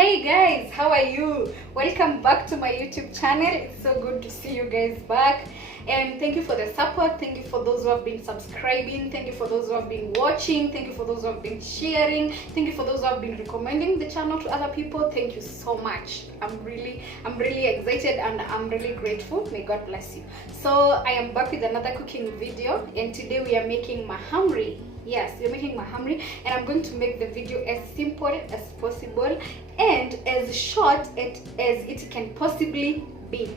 Hey guys, how are you? Welcome back to my YouTube channel. It's so good to see you guys back, and thank you for the support. Thank you for those who have been subscribing. Thank you for those who have been watching. Thank you for those who have been sharing. Thank you for those who have been recommending the channel to other people. Thank you so much. I'm really excited and I'm really grateful. May God bless you. So I am back with another cooking video, and today we are making mahamri. Yes, we're making mahamri, and I'm going to make the video as simple as possible and as short as it can possibly be.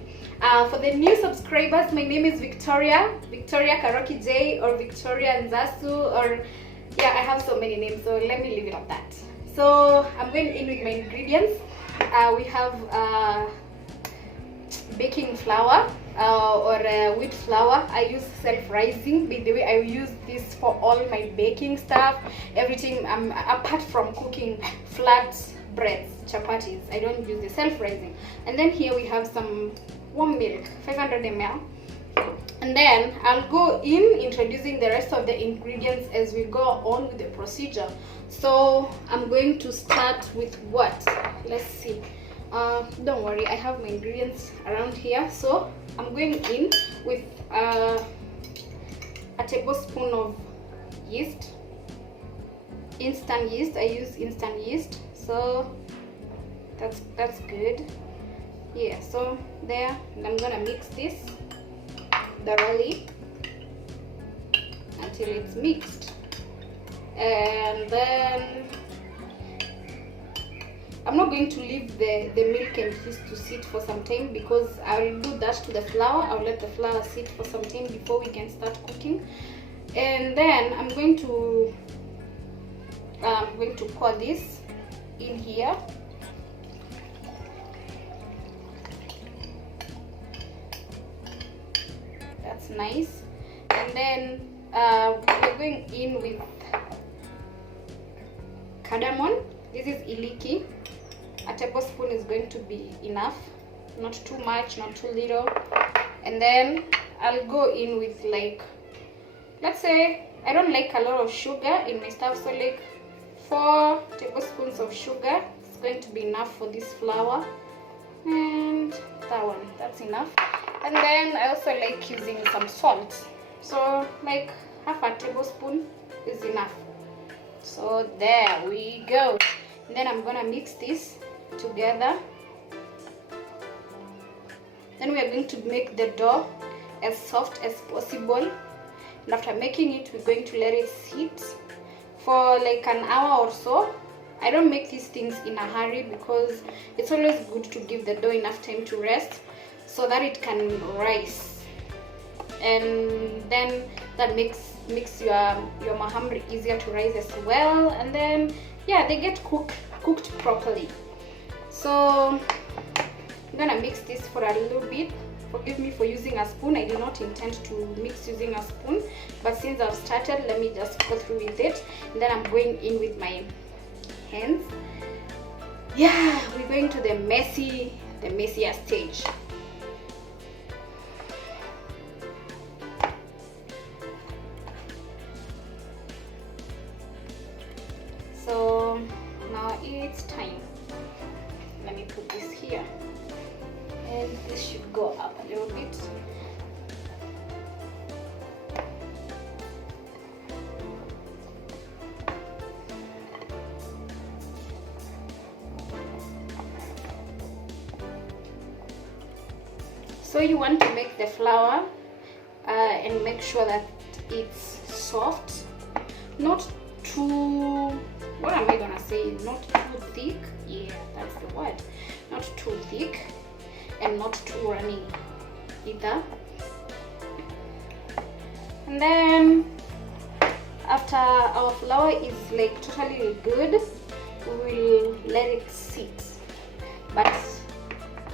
For the new subscribers, my name is Victoria Karoki J, or Victoria Nzasu, or yeah, I have so many names, so let me leave it at that. So I'm going in with my ingredients. We have baking flour or wheat flour. I use self-rising. By the way, I use this for all my baking stuff, everything, apart from cooking flat breads, chapatis. I don't use the self-rising. And then here we have some warm milk, 500 ml. And then I'll go in introducing the rest of the ingredients as we go on with the procedure. So I'm going to start with what? Let's see. Don't worry, I have my ingredients around here. So I'm going in with a tablespoon of yeast, instant yeast. I use instant yeast, so that's good. Yeah, so there, and I'm gonna mix this thoroughly until it's mixed, and then I'm not going to leave the milk and yeast to sit for some time, because I will do that to the flour. I'll let the flour sit for some time before we can start cooking. And then I'm going to pour this in here. That's nice. And then we're going in with cardamom. This is iliki. A tablespoon is going to be enough, not too much, not too little. And then I'll go in with, like, let's say I don't like a lot of sugar in my stuff, so like 4 tablespoons of sugar is going to be enough for this flour, and that's enough. And then I also like using some salt, so like half a tablespoon is enough. So there we go. And then I'm gonna mix this together. Then we are going to make the dough as soft as possible, and after making it, we're going to let it sit for like an hour or so. I don't make these things in a hurry, because it's always good to give the dough enough time to rest so that it can rise, and then that makes your mahamri easier to rise as well. And then yeah, they get cooked properly. So I'm gonna mix this for a little bit. Forgive me for using a spoon. I do not intend to mix using a spoon, but since I've started, let me just go through with it. And then I'm going in with my hands. Yeah, we're going to the messier stage. So now it's time. Let me put this here, and this should go up a little bit. So you want to make the flour and make sure that it's soft, not too, what am I gonna say, not too thick. Yeah, that's the word. Not too thick and not too runny either. And then after our flour is like totally good, we will let it sit. But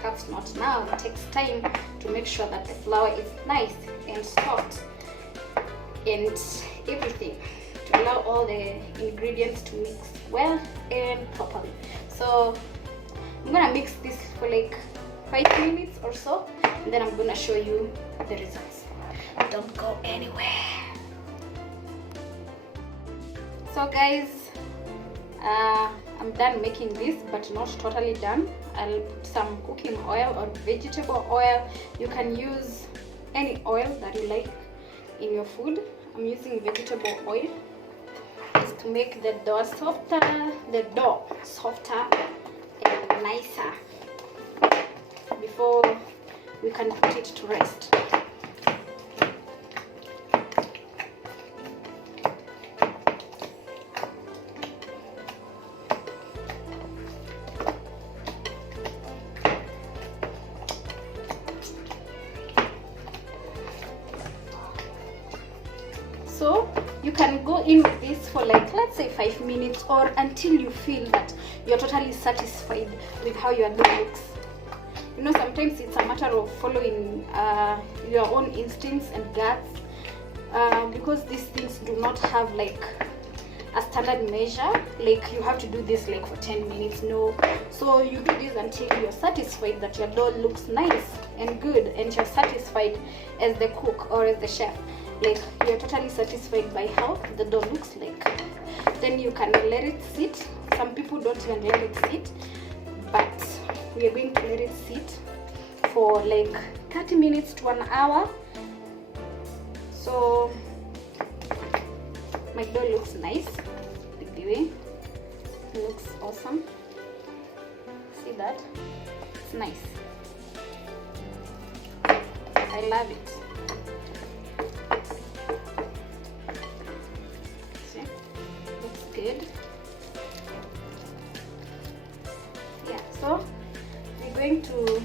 that's not now. It takes time to make sure that the flour is nice and soft and everything, to allow all the ingredients to mix well and properly. So I'm gonna mix this for like 5 minutes or so, and then I'm gonna show you the results. Don't go anywhere. So guys, I'm done making this, but not totally done. I'll put some cooking oil or vegetable oil. You can use any oil that you like in your food. I'm using vegetable oil just to make the dough softer, and nicer before we can put it to rest. So you can go in with this for like, let's say 5 minutes, or until you feel that you're totally satisfied with how your dough looks. You know, sometimes it's a matter of following your own instincts and guts, because these things do not have like a standard measure, like you have to do this like for 10 minutes. No, so you do this until you're satisfied that your dough looks nice and good, and you're satisfied as the cook or as the chef, like you're totally satisfied by how the dough looks like. Then you can let it sit. Some people don't even let it sit, but we are going to let it sit for like 30 minutes to 1 hour. So my dough looks nice, like the way it looks awesome. See that? It's nice. I love it. See? Looks good. Yeah, so we're going to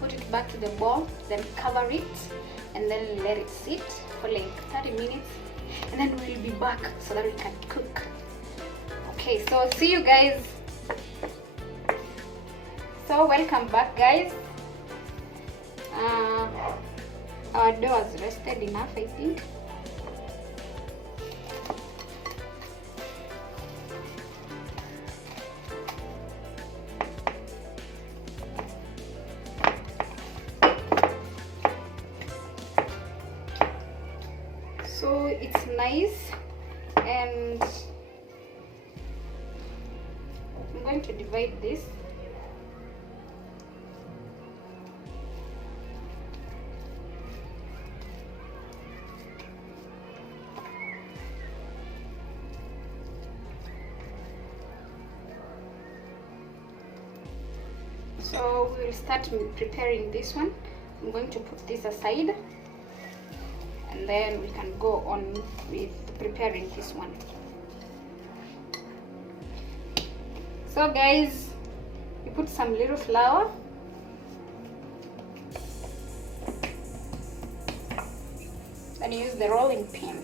put it back to the bowl, then cover it, and then let it sit for like 30 minutes, and then we'll be back so that we can cook. Okay, so see you guys. So welcome back, guys. Our dough has rested enough, I think. So it's nice, and I'm going to divide this. So we'll start preparing this one. I'm going to put this aside, and then we can go on with preparing this one. So guys, you put some little flour, then you use the rolling pin.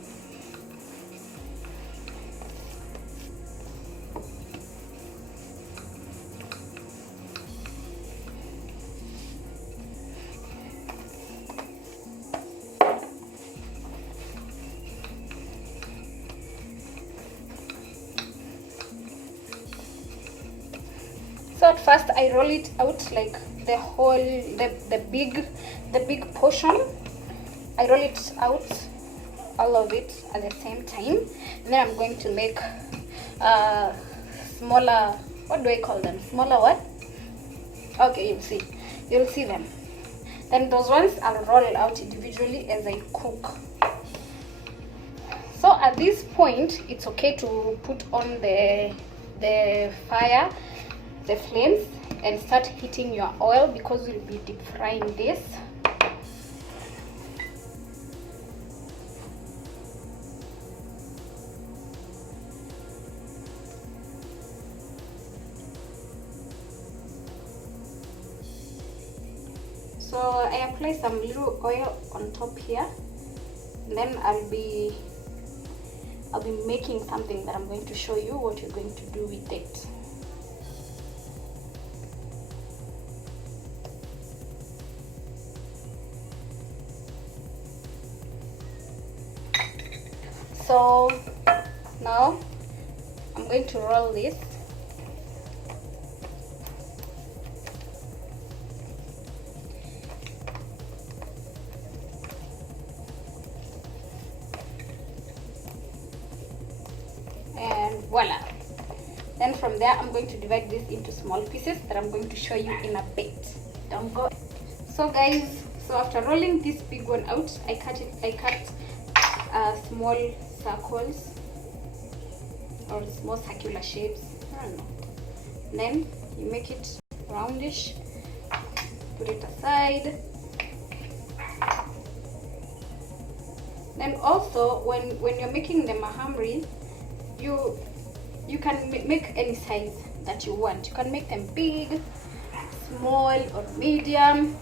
So at first I roll it out like the whole, the big portion. I roll it out, all of it at the same time, and then I'm going to make smaller, what do I call them? Smaller what? Okay, you'll see them. Then those ones I'll roll out individually as I cook. So at this point, it's okay to put on the fire, the flames, and start heating your oil, because we'll be deep frying this. So I apply some little oil on top here, and then I'll be making something that I'm going to show you what you're going to do with it. So now I'm going to roll this. And voila. Then Then from there, I'm going to divide this into small pieces that I'm going to show you in a bit. Don't go. So guys, so after rolling this big one out, I cut small circles or small circular shapes. I don't know. Then you make it roundish, put it aside. Then also when you're making the mahamri, you can make any size that you want. You can make them big, small, or medium,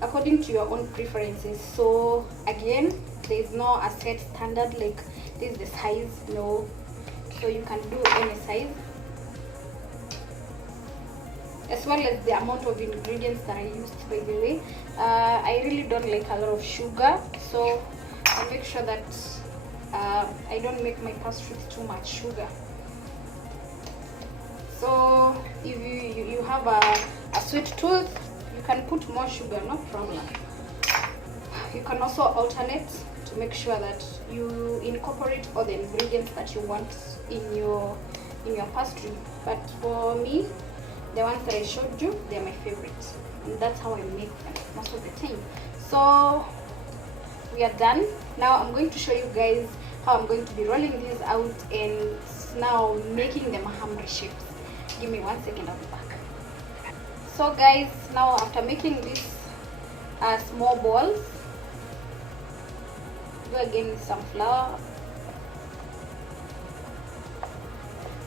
according to your own preferences. So again, there is no a set standard like this is the size, no. So you can do any size, as well as the amount of ingredients that I used. By the way, I really don't like a lot of sugar, so I make sure that I don't make my pastries too much sugar. So if you have a sweet tooth, you can put more sugar, no problem. You can also alternate to make sure that you incorporate all the ingredients that you want in your pastry. But for me, the ones that I showed you, they're my favorites, and that's how I make them most of the time. So we are done. Now I'm going to show you guys how I'm going to be rolling these out and now making the mahamri shapes. Give me 1 second, I'll be back. So guys, now after making these small balls, do again with some flour.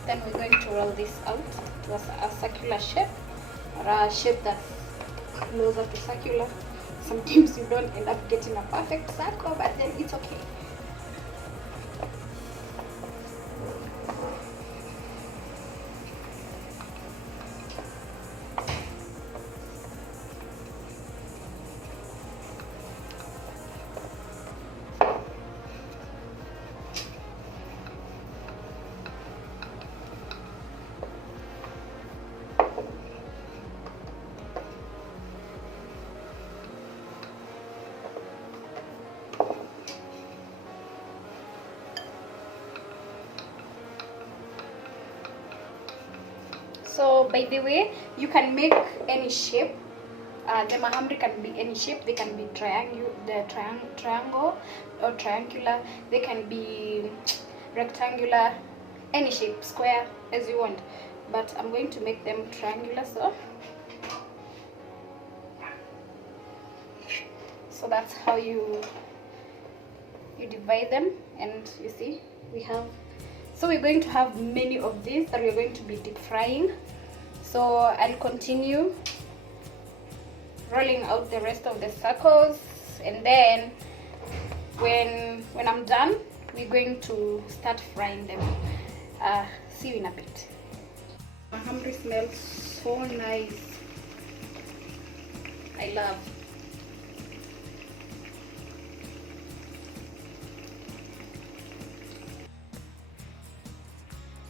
Then we're going to roll this out to a circular shape, or a shape that's closer to circular. Sometimes you don't end up getting a perfect circle, but then it's okay. So by the way, you can make any shape. The mahamri can be any shape. They can be triangle or triangular. They can be rectangular, any shape, square, as you want. But I'm going to make them triangular. So that's how you divide them, and you see we have. So we're going to have many of these that we're going to be deep frying. So I'll continue rolling out the rest of the circles, and then when I'm done, we're going to start frying them. See you in a bit. Mahamri smells so nice. I love.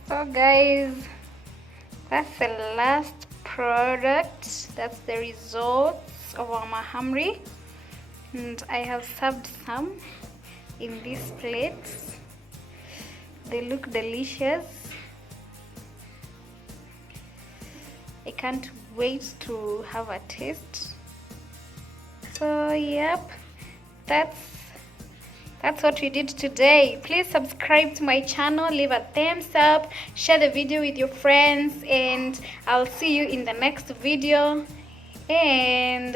So guys, that's the last product. That's the results of our mahamri, and I have served some in these plates. They look delicious. I can't wait to have a taste. So yep, that's what we did today. Please subscribe to my channel, leave a thumbs up, share the video with your friends, and I'll see you in the next video. And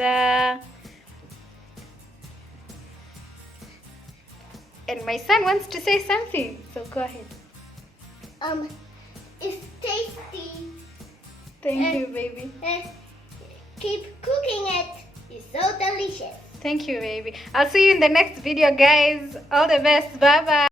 my son wants to say something, so go ahead. It's tasty. Thank you, baby. Keep cooking it. It's so delicious. Thank you, baby. I'll see you in the next video, guys. All the best. Bye bye.